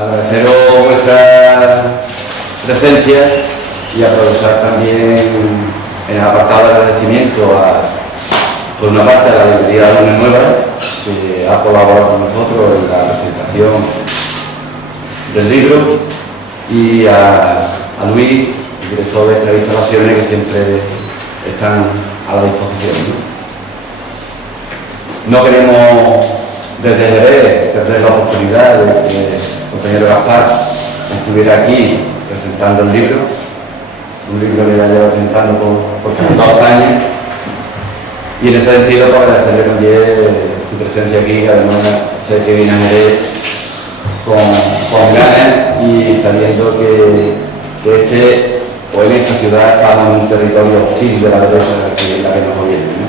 agradeceros vuestra presencia y aprovechar también en el apartado de agradecimiento por una parte a la librería Luna Nueva, que ha colaborado con nosotros en la presentación del libro, y a Luis, el director de estas instalaciones, que siempre están a la disposición, ¿no? Queremos desde Jerez perder la oportunidad de que el compañero Gaspar estuviera aquí presentando el libro, un libro que ya lleva presentando por casi toda España, y en ese sentido para agradecerle también su presencia aquí, que además sé que viene a Jerez con ganas y sabiendo que en esta ciudad estamos en un territorio hostil de la derecha en la que nos gobierna, ¿no?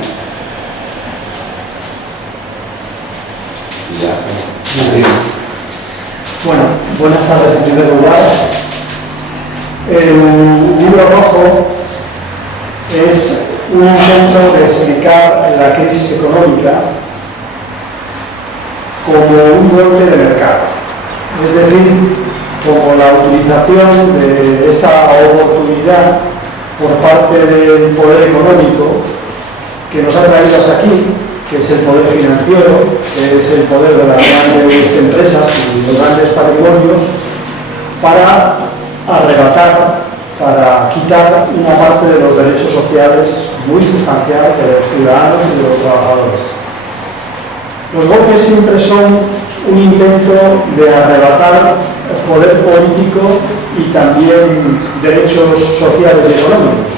Ya. Bueno, buenas tardes en primer lugar. El libro rojo es un intento de explicar la crisis económica como un golpe de mercado, es decir, como la utilización de esta oportunidad por parte del poder económico que nos ha traído hasta aquí, que es el poder financiero, que es el poder de las grandes empresas y los grandes patrimonios, para arrebatar, para quitar una parte de los derechos sociales muy sustancial de los ciudadanos y de los trabajadores. Los golpes siempre son un intento de arrebatar poder político y también derechos sociales y económicos.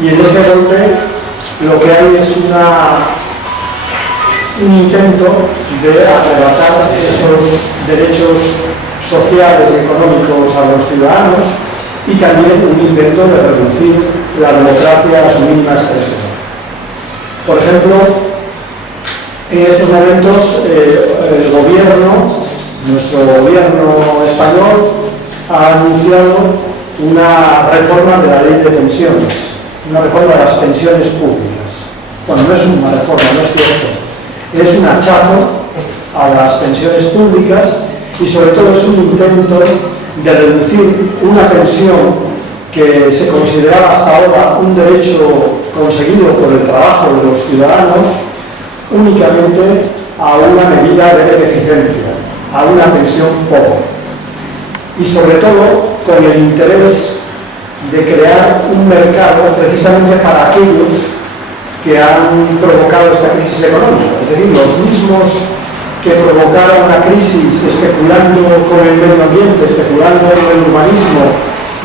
Y en este golpe lo que hay es un intento de arrebatar esos derechos sociales y económicos a los ciudadanos y también un intento de reducir la democracia a su mínima expresión. Por ejemplo, en estos momentos el gobierno, nuestro gobierno español, ha anunciado una reforma de la ley de pensiones, una reforma de las pensiones públicas. Bueno, no es una reforma, no es cierto. Es un hachazo a las pensiones públicas y sobre todo es un intento de reducir una pensión que se consideraba hasta ahora un derecho conseguido por el trabajo de los ciudadanos únicamente a una medida de beneficencia, a una pensión pobre. Y sobre todo con el interés de crear un mercado precisamente para aquellos que han provocado esta crisis económica, es decir, los mismos que provocaron la crisis especulando con el medio ambiente, especulando con el urbanismo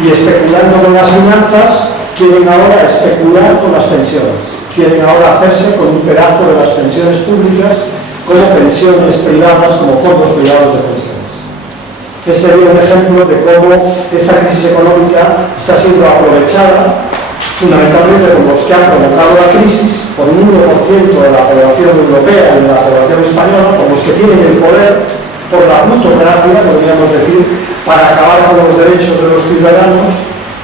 y especulando con las finanzas, quieren ahora especular con las pensiones, quieren ahora hacerse con un pedazo de las pensiones públicas como pensiones privadas, como fondos privados de pensiones. Ese sería un ejemplo de cómo esta crisis económica está siendo aprovechada fundamentalmente por los que han provocado la crisis, por un 1% de la población europea y de la población española, por los que tienen el poder, por la plutocracia, podríamos decir, para acabar con los derechos de los ciudadanos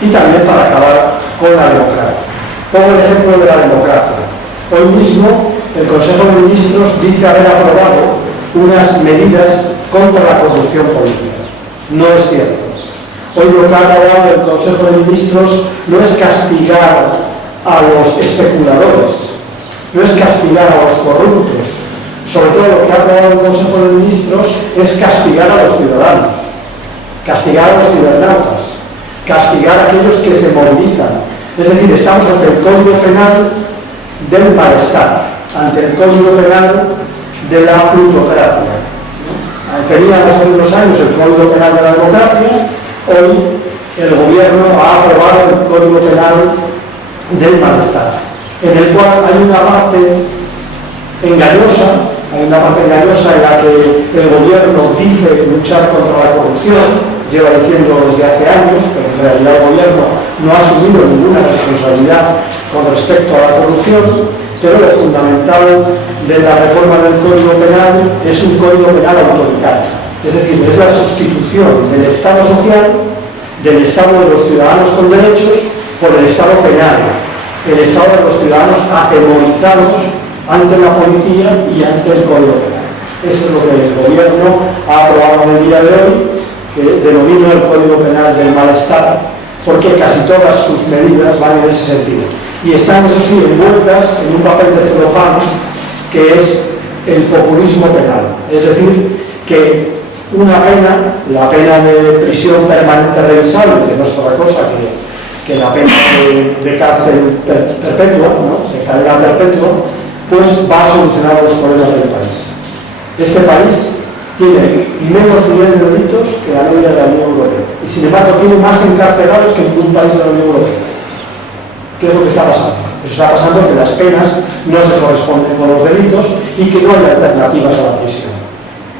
y también para acabar con la democracia. Pongo el ejemplo de la democracia. Hoy mismo el Consejo de Ministros dice haber aprobado unas medidas contra la corrupción política. No es cierto. Hoy lo que ha aprobado el Consejo de Ministros no es castigar a los especuladores, no es castigar a los corruptos. Sobre todo lo que ha aprobado el Consejo de Ministros es castigar a los ciudadanos, castigar a los ciudadanos, castigar a aquellos que se movilizan. Es decir, estamos ante el Código Penal del malestar, ante el Código Penal de la plutocracia. Teníamos hace unos años el Código Penal de la democracia. Hoy el gobierno ha aprobado el Código Penal del malestar, en el cual hay una parte engañosa en la que el gobierno dice luchar contra la corrupción, lleva diciendo desde hace años, pero en realidad el gobierno no ha asumido ninguna responsabilidad con respecto a la corrupción, pero lo fundamental de la reforma del Código Penal es un Código Penal autoritario. Es decir, es la sustitución del Estado social, del Estado de los ciudadanos con derechos, por el Estado penal, el Estado de los ciudadanos atemorizados ante la policía y ante el Código Penal. Eso es lo que el gobierno ha aprobado en el día de hoy que denomino el Código Penal del malestar, porque casi todas sus medidas van en ese sentido. Y están, eso sí, envueltas en un papel de celofán que es el populismo penal. Es decir, que una pena, la pena de prisión permanente revisable, que no es otra cosa que la pena de cárcel perpetua, ¿no?, de cadena perpetua, pues va a solucionar los problemas del país. Este país tiene menos nivel de delitos que la media de la Unión Europea y sin embargo tiene más encarcelados que ningún país de la Unión Europea. ¿Qué es lo que está pasando? Pues está pasando que las penas no se corresponden con los delitos y que no hay alternativas a la prisión.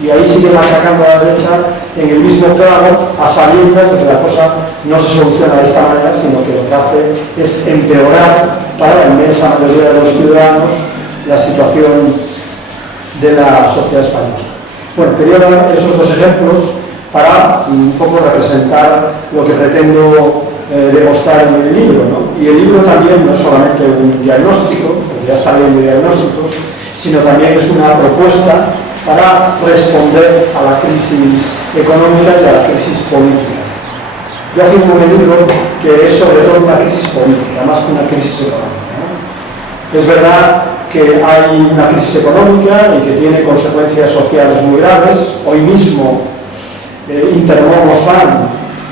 Y ahí sigue machacando a la derecha en el mismo clavo, a sabiendas de que la cosa no se soluciona de esta manera, sino que lo que hace es empeorar para la inmensa mayoría de los ciudadanos la situación de la sociedad española. Bueno, quería dar esos dos ejemplos para un poco representar lo que pretendo demostrar en el libro, ¿no? Y el libro también no es solamente un diagnóstico, porque ya está bien de diagnósticos, sino también es una propuesta para responder a la crisis económica y a la crisis política. Yo afirmo en el libro que es sobre todo una crisis política, más que una crisis económica, ¿no? Es verdad que hay una crisis económica y que tiene consecuencias sociales muy graves. Hoy mismo Intermon Oxfam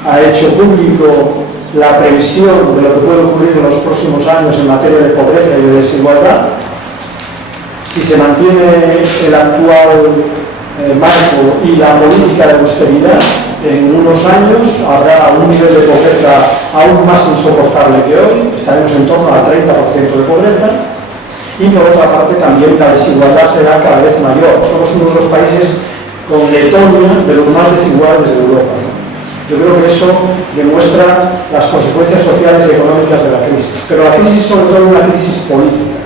ha hecho público la previsión de lo que puede ocurrir en los próximos años en materia de pobreza y de desigualdad. Si se mantiene el actual marco y la política de austeridad, en unos años habrá un nivel de pobreza aún más insoportable que hoy, estaremos en torno al 30% de pobreza. Y por otra parte también la desigualdad será cada vez mayor. Somos uno de los países con Letonia de los más desiguales de Europa, ¿no? Yo creo que eso demuestra las consecuencias sociales y económicas de la crisis. Pero la crisis sobre todo es una crisis política.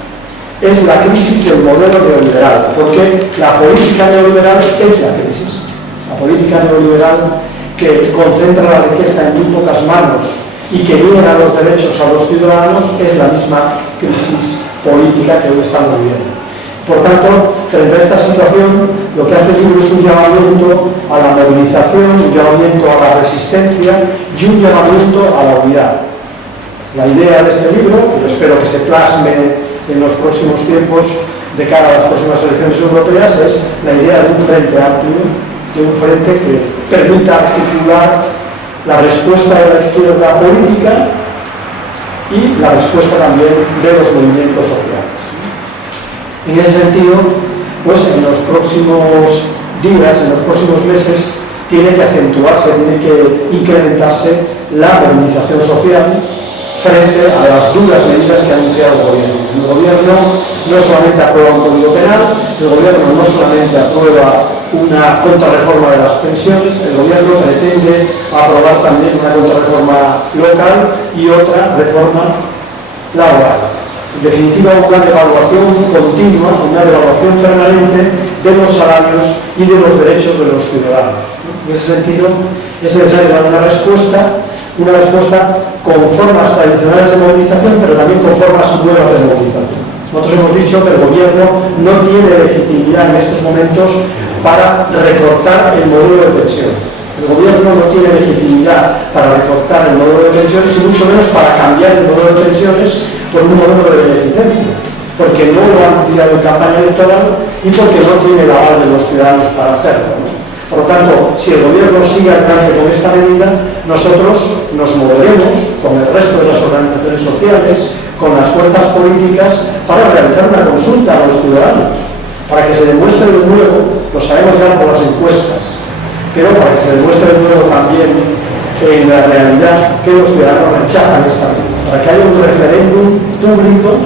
Es la crisis del modelo neoliberal, porque la política neoliberal es la crisis. La política neoliberal que concentra la riqueza en muy pocas manos y que niega los derechos a los ciudadanos es la misma crisis política que hoy estamos viviendo. Por tanto, frente a esta situación, lo que hace el libro es un llamamiento a la movilización, un llamamiento a la resistencia y un llamamiento a la unidad. La idea de este libro, que yo espero que se plasme en los próximos tiempos de cara a las próximas elecciones europeas, es la idea de un frente amplio, de un frente que permita articular la respuesta de la izquierda política y la respuesta también de los movimientos sociales. En ese sentido, pues en los próximos días, en los próximos meses, tiene que acentuarse, tiene que incrementarse la movilización social frente a las duras medidas que ha anunciado el gobierno. El gobierno no solamente aprueba un código penal, el gobierno no solamente aprueba una contrarreforma de las pensiones, el gobierno pretende aprobar también una contrarreforma local y otra reforma laboral. En definitiva, una devaluación continua, una devaluación permanente de los salarios y de los derechos de los ciudadanos. En ese sentido, es necesario dar una respuesta con formas tradicionales de movilización, pero también con formas nuevas de movilización. Nosotros hemos dicho que el gobierno no tiene legitimidad en estos momentos para recortar el modelo de pensiones. El gobierno no tiene legitimidad para recortar el modelo de pensiones y mucho menos para cambiar el modelo de pensiones por un modelo de beneficencia, porque no lo ha anunciado en campaña electoral y porque no tiene el aval de los ciudadanos para hacerlo, ¿no? Por lo tanto, si el gobierno sigue adelante con esta medida, nosotros nos moveremos con el resto de las organizaciones sociales, con las fuerzas políticas, para realizar una consulta a los ciudadanos, para que se demuestre de nuevo, lo sabemos ya por las encuestas, pero para que se demuestre de nuevo también en la realidad que los ciudadanos rechazan esta medida, para que haya un referéndum público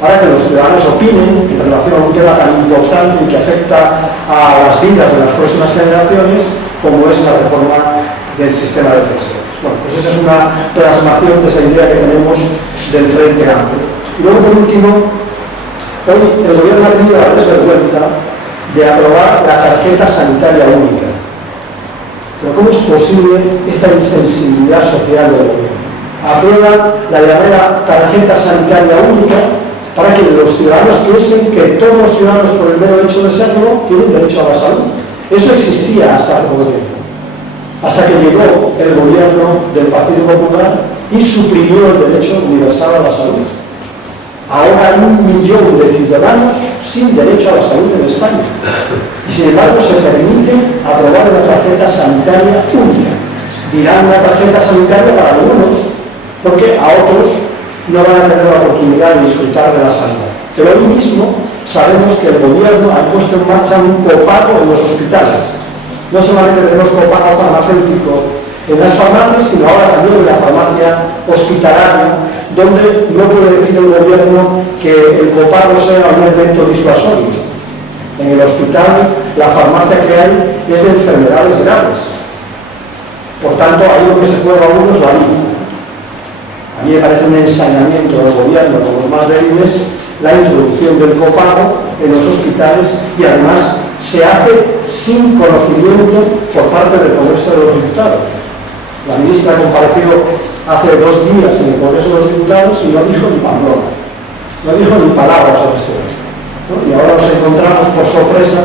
para que los ciudadanos opinen en relación a un tema tan importante y que afecta a las vidas de las próximas generaciones como es la reforma del sistema de pensiones. Bueno, pues esa es una plasmación de esa idea que tenemos del Frente Amplio. Y luego, por último, hoy el gobierno ha tenido la desvergüenza de aprobar la tarjeta sanitaria única. Pero ¿cómo es posible esta insensibilidad social del gobierno? Aprueba la llamada tarjeta sanitaria única para que los ciudadanos piensen que todos los ciudadanos, por el mero hecho de serlo, tienen derecho a la salud. Eso existía hasta hace poco tiempo. hasta que llegó el gobierno del Partido Popular y suprimió el derecho universal a la salud. Ahora hay 1 millón de ciudadanos sin derecho a la salud en España. Y sin embargo se permite aprobar una tarjeta sanitaria única. Dirán una tarjeta sanitaria para algunos, porque a otros no van a tener la oportunidad de disfrutar de la sanidad. Pero hoy mismo sabemos que el gobierno ha puesto en marcha un copago en los hospitales. No solamente tenemos copago farmacéutico en las farmacias, sino ahora también en la farmacia hospitalaria, donde no puede decir el gobierno que el copago sea un elemento disuasorio. En el hospital, la farmacia que hay es de enfermedades graves. Por tanto, ahí lo que se juega uno es la vida. A mí me parece un ensañamiento del gobierno con los más débiles la introducción del copago en los hospitales, y además se hace sin conocimiento por parte del Congreso de los Diputados. La ministra compareció hace 2 días en el Congreso de los Diputados y no dijo ni palabra, no dijo ni palabras al respecto, ¿no? Y ahora nos encontramos por sorpresa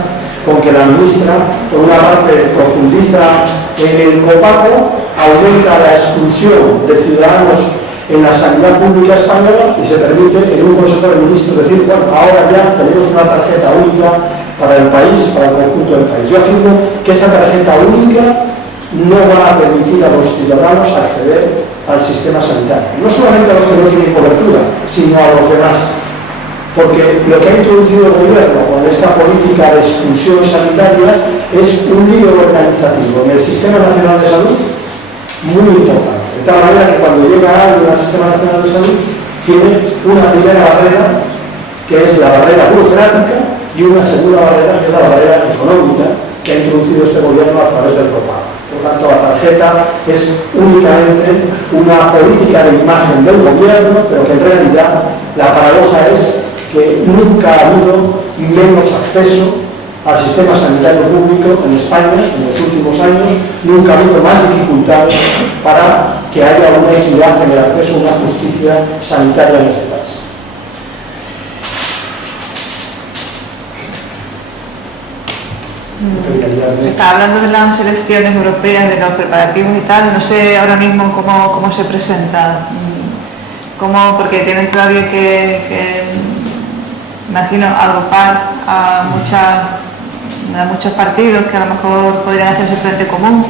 con que la ministra, por una parte, profundiza en el copago, aumenta la exclusión de ciudadanos en la sanidad pública española y se permite en un Consejo de Ministros decir, bueno, ahora ya tenemos una tarjeta única para el país, para el conjunto del país. Yo afirmo que esa tarjeta única no va a permitir a los ciudadanos acceder al sistema sanitario. No solamente a los que no tienen cobertura, sino a los demás. Porque lo que ha introducido el gobierno con esta política de exclusión sanitaria es un lío organizativo en el Sistema Nacional de Salud muy importante. De tal manera que cuando llega alguien al Sistema Nacional de Salud tiene una primera barrera, que es la barrera burocrática, y una segunda barrera, que es la barrera económica, que ha introducido este gobierno a través del copago. Por tanto, la tarjeta es únicamente una política de imagen del gobierno, pero que en realidad la paradoja es que nunca ha habido menos acceso al sistema sanitario público en España en los últimos años, nunca ha habido más dificultades para que haya una equidad en el acceso a una justicia sanitaria en este país. Está hablando de las elecciones europeas, de los preparativos y tal, no sé ahora mismo cómo se presenta, porque tienen todavía que imagino, agrupar a muchos partidos que a lo mejor podrían hacerse frente común.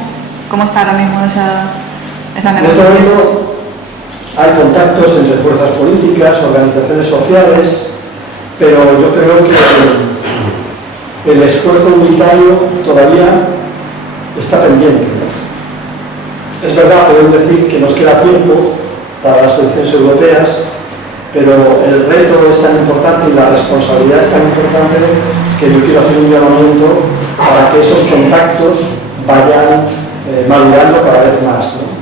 ¿Cómo está ahora mismo esa negociación? En este momento hay contactos entre fuerzas políticas, organizaciones sociales, pero yo creo que el esfuerzo unitario todavía está pendiente, ¿no? Es verdad, podemos decir que nos queda tiempo para las elecciones europeas, pero el reto es tan importante y la responsabilidad es tan importante que yo quiero hacer un llamamiento para que esos contactos vayan madurando cada vez más, ¿no?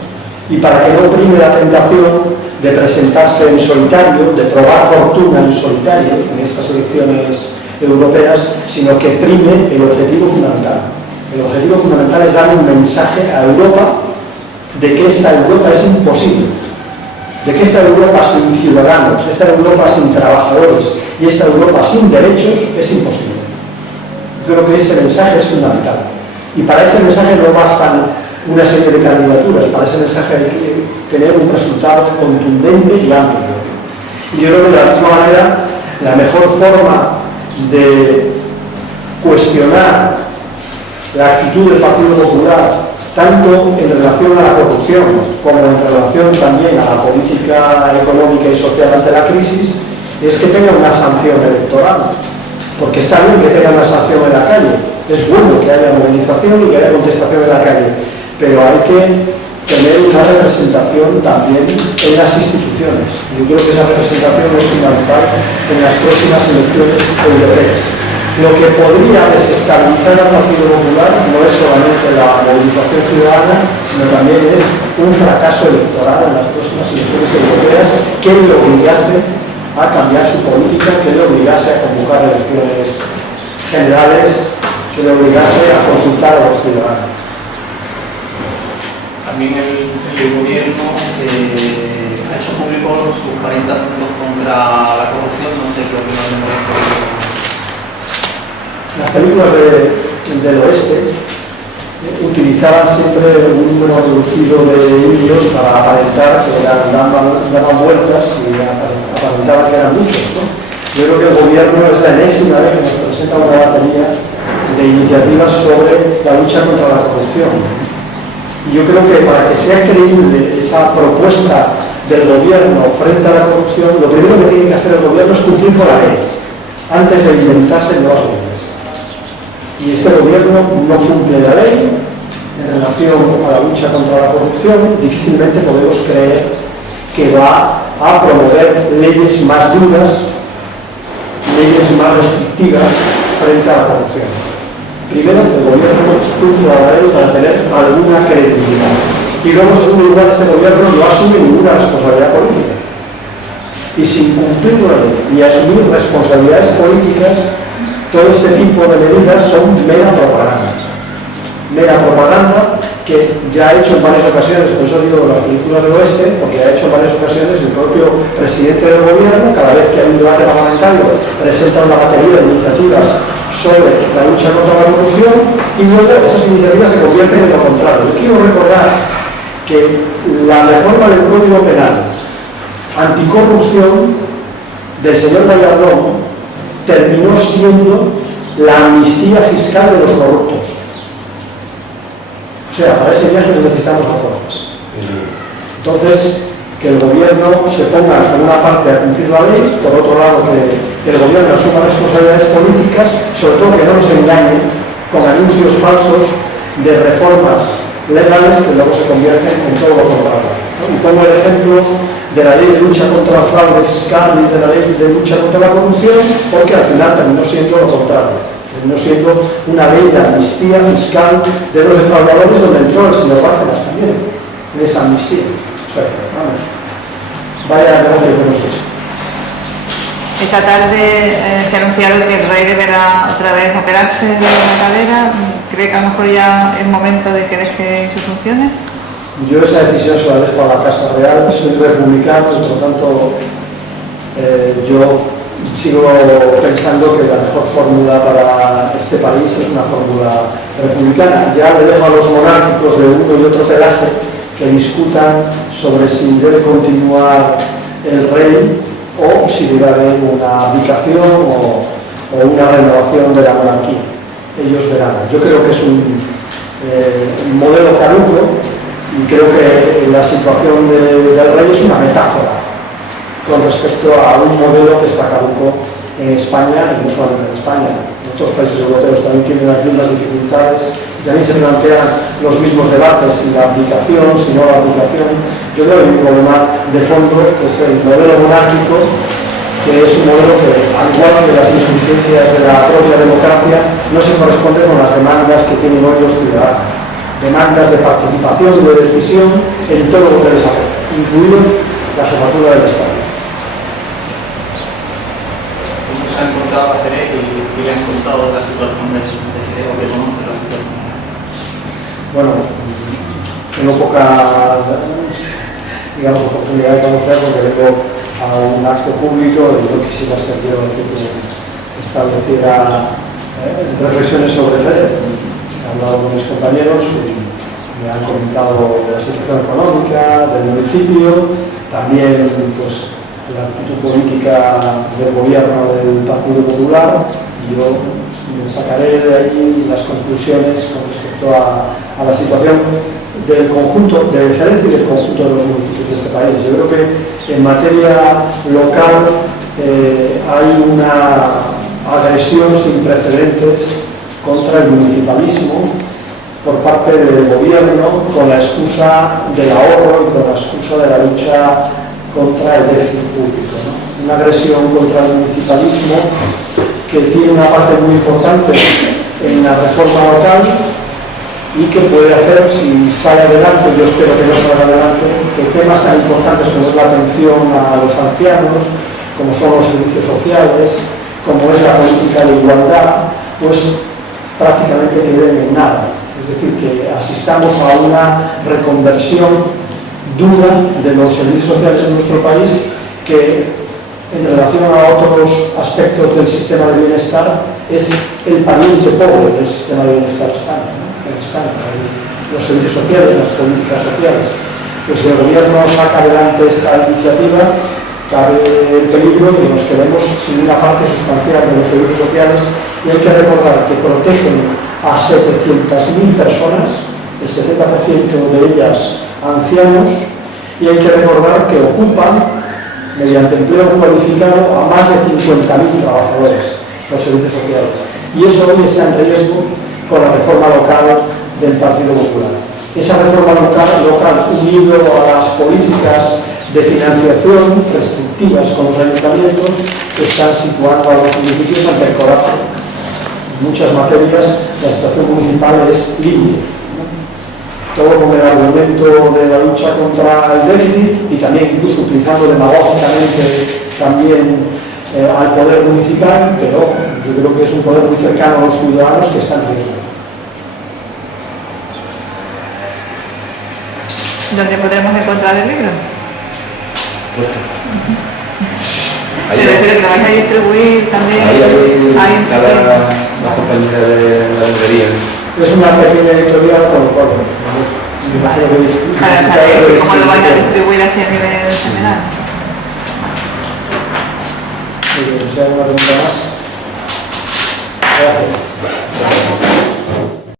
Y para que no prime la tentación de presentarse en solitario, de probar fortuna en solitario en estas elecciones europeas, sino que prime el objetivo fundamental. El objetivo fundamental es dar un mensaje a Europa de que esta Europa es imposible, de que esta Europa sin ciudadanos, esta Europa sin trabajadores y esta Europa sin derechos es imposible. Creo que ese mensaje es fundamental. Y para ese mensaje no bastan una serie de candidaturas, para ese mensaje hay que tener un resultado contundente y amplio. Y yo creo que de la misma manera, la mejor forma de cuestionar la actitud del Partido Popular, tanto en relación a la corrupción como en relación también a la política económica y social ante la crisis, es que tenga una sanción electoral. Porque está bien que tenga una sanción en la calle, es bueno que haya movilización y que haya contestación en la calle, pero hay que tener una representación también en las instituciones. Yo creo que esa representación es fundamental en las próximas elecciones europeas. Lo que podría desestabilizar al Partido Popular no es solamente la movilización ciudadana, sino también es un fracaso electoral en las próximas elecciones europeas que le obligase a cambiar su política, que le obligase a convocar elecciones generales, que le obligase a consultar a los ciudadanos. También el gobierno ha hecho público sus 40 puntos contra la corrupción, no sé qué opinión me parece. Las películas del oeste utilizan utilizaban siempre un número reducido de indios para aparentar que daban vueltas y aparentaban que eran muchos, ¿no? Yo creo que el gobierno es la enésima vez que nos presenta una batería de iniciativas sobre la lucha contra la corrupción. Y yo creo que para que sea creíble esa propuesta del gobierno frente a la corrupción, lo primero que tiene que hacer el gobierno es cumplir con la ley, antes de inventarse nuevas leyes. Y este gobierno no cumple la ley en relación a la lucha contra la corrupción. Difícilmente podemos creer que va a promover leyes más duras, leyes más restrictivas frente a la corrupción. Primero, el gobierno cumple la ley para tener alguna credibilidad. Y luego, en segundo lugar, este gobierno no asume ninguna responsabilidad política. Y sin cumplir la ley y asumir responsabilidades políticas, todo este tipo de medidas son mera propaganda. Mera propaganda que ya ha hecho en varias ocasiones, por eso digo las películas del oeste, porque ha hecho en varias ocasiones el propio presidente del gobierno. Cada vez que hay un debate parlamentario presenta una batería de iniciativas sobre la lucha contra la corrupción y luego esas iniciativas se convierten en lo contrario. Yo quiero recordar que la reforma del Código Penal anticorrupción del señor Gallardón terminó siendo la amnistía fiscal de los corruptos. O sea, para ese viaje necesitamos reformas. Entonces, que el gobierno se ponga por una parte a cumplir la ley, por otro lado que el gobierno asuma responsabilidades políticas, sobre todo que no nos engañen con anuncios falsos de reformas legales que luego se convierten en todo lo contrario, ¿no? Y pongo el ejemplo de la ley de lucha contra el fraude fiscal y de la ley de lucha contra la corrupción, porque al final terminó siendo lo contrario. Terminó siendo una ley de amnistía fiscal de los defraudadores, donde entró el señor Bárcenas también, en esa amnistía. O sea, vamos, vaya negocio que hemos hecho. Esta tarde se ha anunciado que el rey deberá otra vez operarse de la cadera. ¿Cree que a lo mejor ya es momento de que deje sus funciones? Yo esa decisión se la dejo a la Casa Real. Soy republicano y por tanto yo sigo pensando que la mejor fórmula para este país es una fórmula republicana. Ya le dejo a los monárquicos de uno y otro pelaje que discutan sobre si debe continuar el rey o si debe haber una abdicación o una renovación de la monarquía. Ellos verán. Yo creo que es un modelo caduco y creo que la situación del rey es una metáfora con respecto a un modelo que está caduco en España y no solamente en España. En otros países europeos también tienen las mismas dificultades. También se plantean los mismos debates, si la abdicación, si no la abdicación. Yo creo que hay un problema de fondo, que es el modelo monárquico, que es un modelo que, al igual que las insuficiencias de la propia democracia, no se corresponde con las demandas que tienen hoy los ciudadanos. Demandas de participación y de decisión en todo lo que les afecta, incluido la jefatura del Estado. ¿Cómo se ha encontrado Jerez y le ha gustado la situación de Jerez o que conoce la situación? Bueno, tengo poca, digamos, oportunidad de conocer porque vengo a un acto público y no quisiera ser yo el que estableciera reflexiones sobre Jerez. He hablado con mis compañeros y me han comentado de la situación económica del municipio, también pues, la actitud política del gobierno del Partido Popular, y yo me sacaré de ahí las conclusiones con respecto a la situación del conjunto de Jerez y del conjunto de los municipios de este país. Yo creo que en materia local hay una agresión sin precedentes contra el municipalismo por parte del gobierno con la excusa del ahorro y con la excusa de la lucha contra el déficit público, ¿no? Una agresión contra el municipalismo que tiene una parte muy importante en la reforma local y que puede hacer, si sale adelante, yo espero que no salga adelante, que temas tan importantes como es la atención a los ancianos, como son los servicios sociales, como es la política de igualdad, pues prácticamente queden en nada. Es decir, que asistamos a una reconversión dura de los servicios sociales en nuestro país que, en relación a otros aspectos del sistema de bienestar, es el pariente pobre del sistema de bienestar en España, ¿no? En España hay los servicios sociales, las políticas sociales. Pues si el gobierno saca adelante esta iniciativa, cabe el peligro de que nos quedemos sin una parte sustancial de los servicios sociales, y hay que recordar que protegen a 700.000 personas, el 70% de ellas ancianos, y hay que recordar que ocupan, mediante empleo cualificado, a más de 50.000 trabajadores los servicios sociales. Y eso hoy está en riesgo con la reforma local del Partido Popular. Esa reforma local unido a las políticas de financiación restrictivas con los ayuntamientos, están situando a los municipios ante el colapso. En muchas materias la situación municipal es límite. Todo con el argumento de la lucha contra el déficit y también incluso utilizando demagógicamente también al poder municipal, pero yo creo que es un poder muy cercano a los ciudadanos que están en riesgo. ¿Dónde podremos encontrar el libro? Ahí Pero que lo vais a distribuir también. Ahí está la compañía de la librería. Es una pequeña editorial, con lo cual vamos, me imagino que Para saber cómo lo vais a distribuir así a nivel general. ¿Desea alguna pregunta más? Gracias.